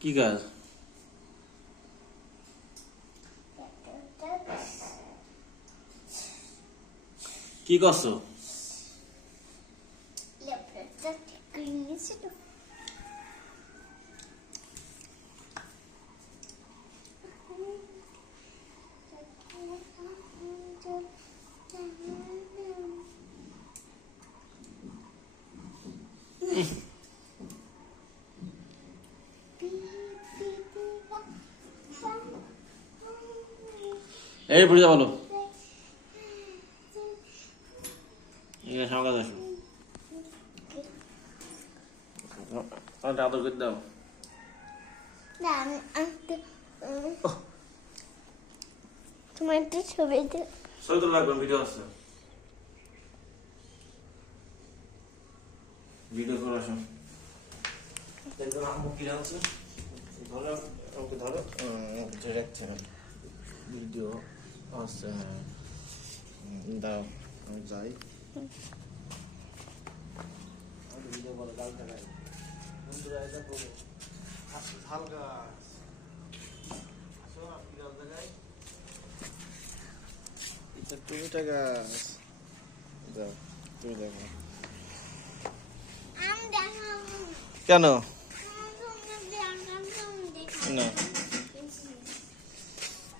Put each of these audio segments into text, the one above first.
কি কাজ? কি করছো? এই পড়ে যা বলো। সকাল আসো, আদর করে দাও। তোমার একটা ছবি ছবি তো লাগবে, ভিডিও আছে, ভিডিও করে আসো। দেখবেন আম্মু কি জানছে, ধরো আমাকে, ধরো ধরে রাখছে, ভিডিও আছে। দাও আমি যাই। ভিডিও বলে গাল দেখাই বন্ধুরা, এটা করবো হালকা আসো, আপনি গাল দেখাই। এটা টমেটো গাছ, যাও তুমি দেখো। কেন না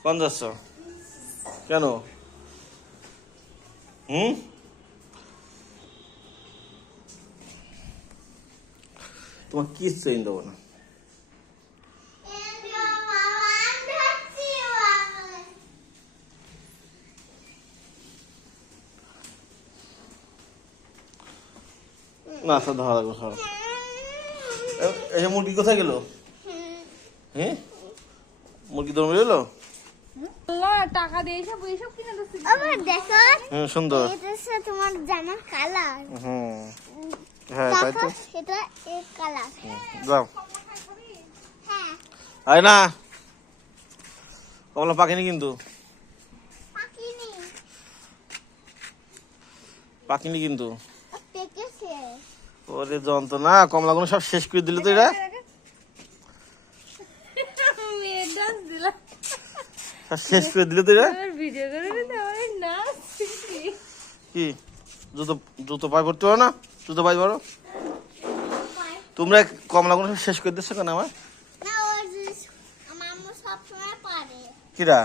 কোন যাচ্ছ? কেন? তোমার কি চেইন দেবো না। না সব ধরা লাগবে সব। এই মুরগি কোথায় গেল? হ্যাঁ মুরগি দৌড়ে এলো। টাকা দিয়ে এসব এইসব কিনে দিচ্ছি। আবার দেখো, হ্যাঁ সুন্দর, এটা হচ্ছে তোমার জামার কালার। হ্যাঁ তাই তো, এটা এই কালার। যাও। হ্যাঁ আয় না, কমলা পাকেনি কিন্তু, পাকিনি, পাকেনি কিন্তু। পেকেছে। ওরে যন্ত্রণা, কমলাগুলো সব শেষ করে দিল তো এরা। সব শেষ করে দিল তো এরা। কি জুতো জুতো পায়ে পড়তে পারো না? জুতো পায়ে পড়ো। তোমরা কমলাগুলো সব শেষ করে দিচ্ছ কেন আমার? কিরা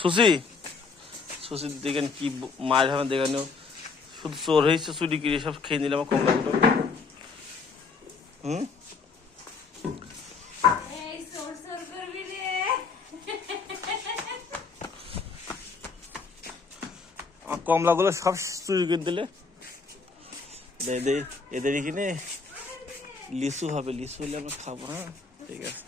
সুসি, সুসি দেখেন কি মায়ের হামে দেখানো, শুধু চোর হয়েছে, চুরি কিনে সব খেয়ে নিলাম কমলাগুলো। কমলাগুলো সব চুরি করে দিলে। এদের কিনে লিচু হবে, লিচু হলে আমরা খাবো। হ্যাঁ ঠিক আছে।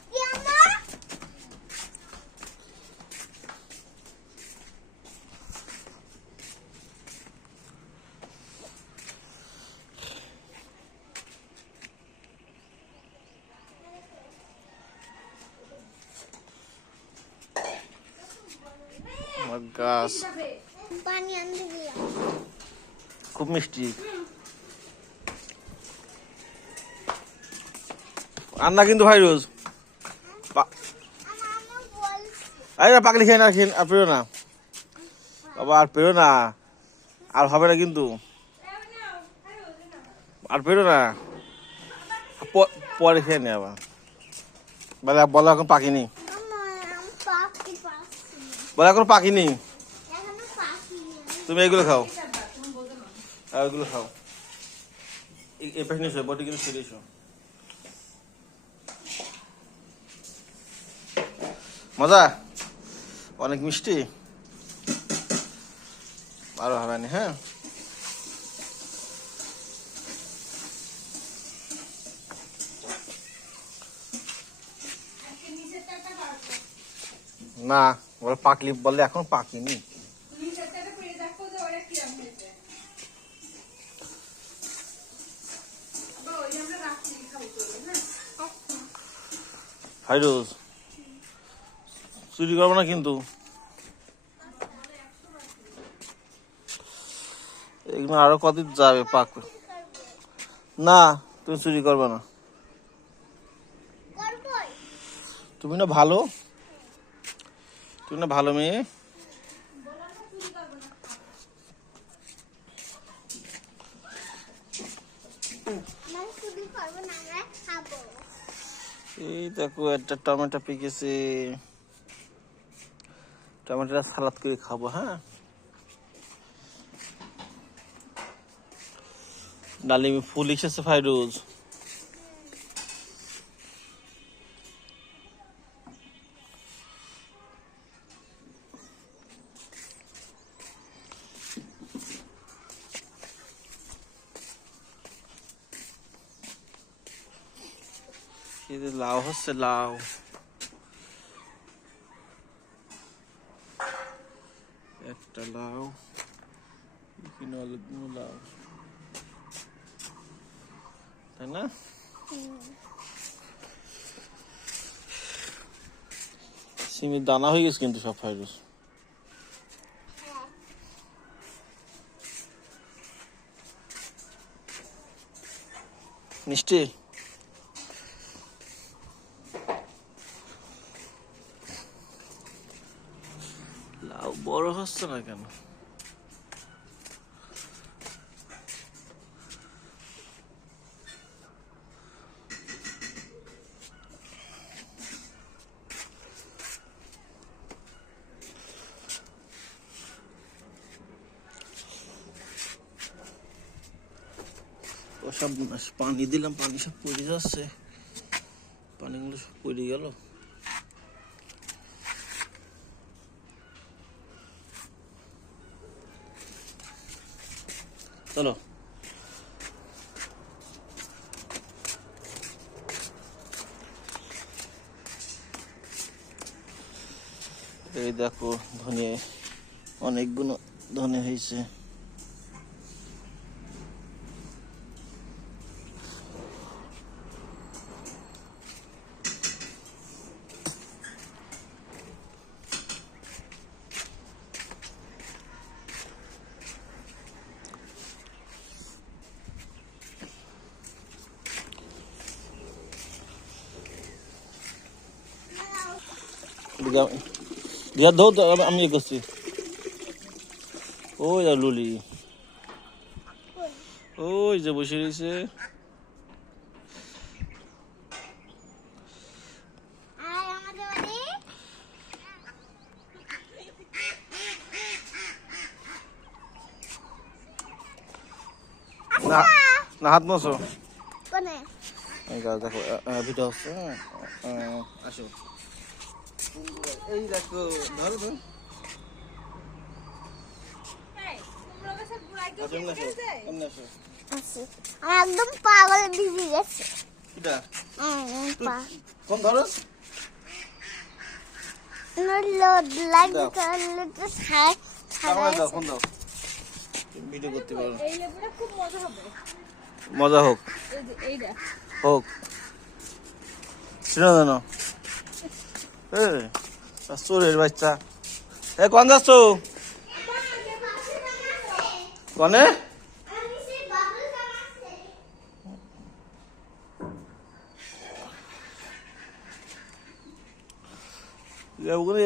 গাছ খুব মিষ্টি। আর না কিন্তু ভাই রোজ আরে পাকলি খেয়ে না, খেয়ে আর পেরো না বাবা, আর পেরো না, আর হবে না কিন্তু, আর পেরো না, পরে খেয়ে নে আবার। বলে বলো এখন পাকিনি, বলে এখন পাকিনি। তুমি এগুলো খাও, এগুলো খাও, এই পাশে নিয়ে বটি কিনে সরিয়ে এসো। মজা অনেক মিষ্টি, আরো হারানি। হ্যাঁ না, বলে পাকলি, বললে এখন পাকিনি। হাইরোজ চুরি করবো না কিন্তু, এগুলো আরো কতদিন যাবে পাক। না তুমি চুরি করবে না। তুমি না ভালো, তুমি না ভালো মেয়ে। এই দেখো একটা টমেটো পেকেছে, টমেটোটা সালাদ করে খাবো। হ্যাঁ, ডালিমে ফুল এসেছে ফাইরুজ। এই যে লাউ হচ্ছে, লাউ একটা লাউ, এখানে অনেকগুলো লাউ, তাই না? সিমের দানা হয়ে গেছে কিন্তু সব ফাইরুজ। মিষ্টি লাউ বড় হচ্ছে না কেন? সব পানি দিলাম, পানি সব পড়ে যাচ্ছে, পানিগুলো সব পড়ে গেল। চলো এই দেখো ধনে, অনেকগুলো ধনে হয়েছে। দিয়া ধো তো, আমি ইয়ে করছি। ওই আর লুলি ওই যে বসে রয়েছে। না না, হাত মশো দেখো ভিডিও হচ্ছে। আসো এই দেখো, ধরো তো একদম পাগল ভিজে গেছে। কোন ধরো ভিডিও করতে পারো। মজা হোক হোক, শুনো জানো চোরের বাচ্চা। এ কোন যাচ্ছ? কনে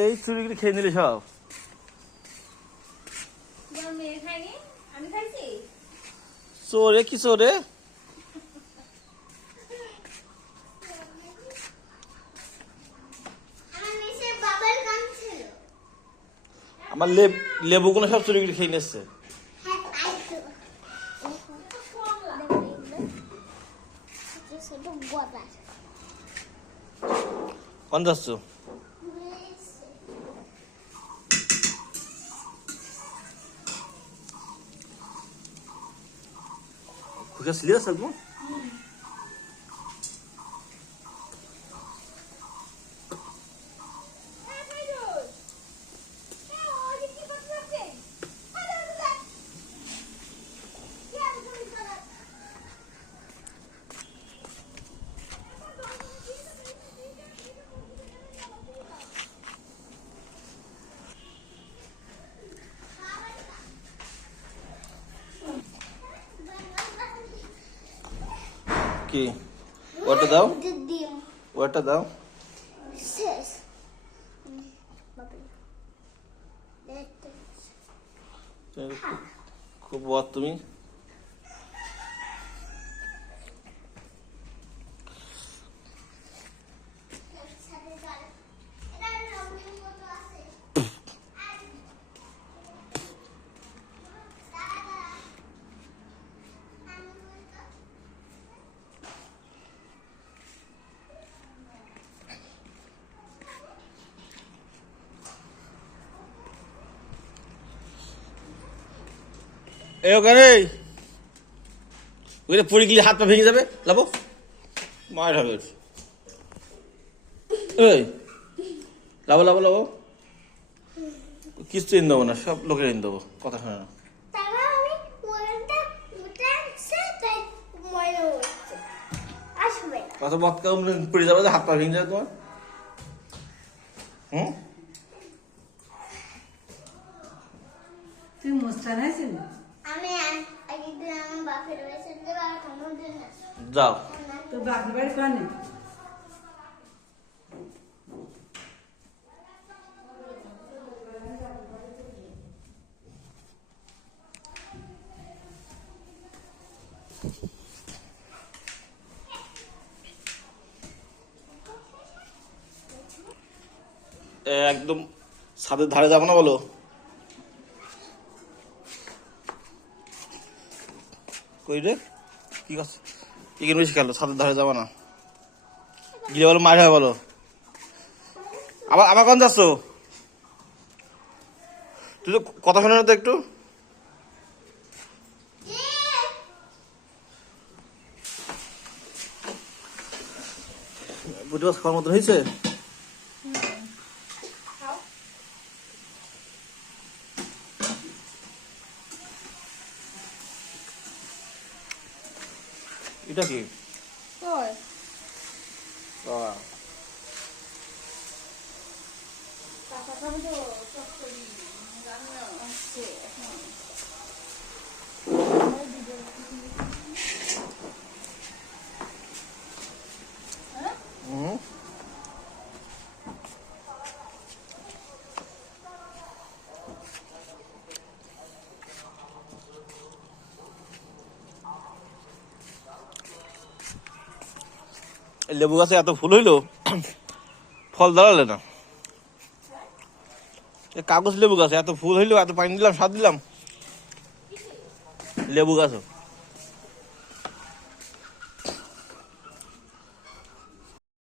এই চুরি খেয়ে নিলে সব। চোরে কি চোরে? আমার লেবুগুলো সব চুরি করে খেয়ে নিচ্ছে। কোন যাচ্ছ? খুঁজে সিরিয়াস থাকবো। কি ওটা দাও, ওটা দাও। শেষ খুব বদ তুমি। এ ওখানে ওইটা পড়ে গেলে হাত পা ভেঙে যাবে, লাবো মায়ের হবে। এই লাবো লাবো লাবো, কিছু এনে দেবো না, সব লোকের এনে দেবো, কথা শোনে না। কত বদকা পড়ে যাবে, হাত পা ভেঙে যাবে তোমার। তুই মুস্তান আছিস? আমি একদিন আমার বাপের বাড়ি যাবো আর কোনোদিন না। যাও। তোর বাপের বাড়ি কানে? একদম ছাদের ধারে যাবো না বলো? কই রে, কি কথা, এখানে বেশি খেলো, ছাদের ধারে যাবো না গিয়ে বলো মার হয় বলো। আবার আবার কোন যাচ্ছ? তুই তো কথা শোনে না তো একটু। বুঝতে পারছ খাওয়ার মতন হয়েছে? এটা কি? কই? টাকা খাবে তো চচ্চড়ি রান্না হচ্ছে এখন। লেবু গাছে এত ফুল হইলো, ফল দাঁড়ালে না। কাগজ লেবু গাছে এত ফুল হইলো, এত পানি দিলাম, সার দিলাম, লেবু গাছও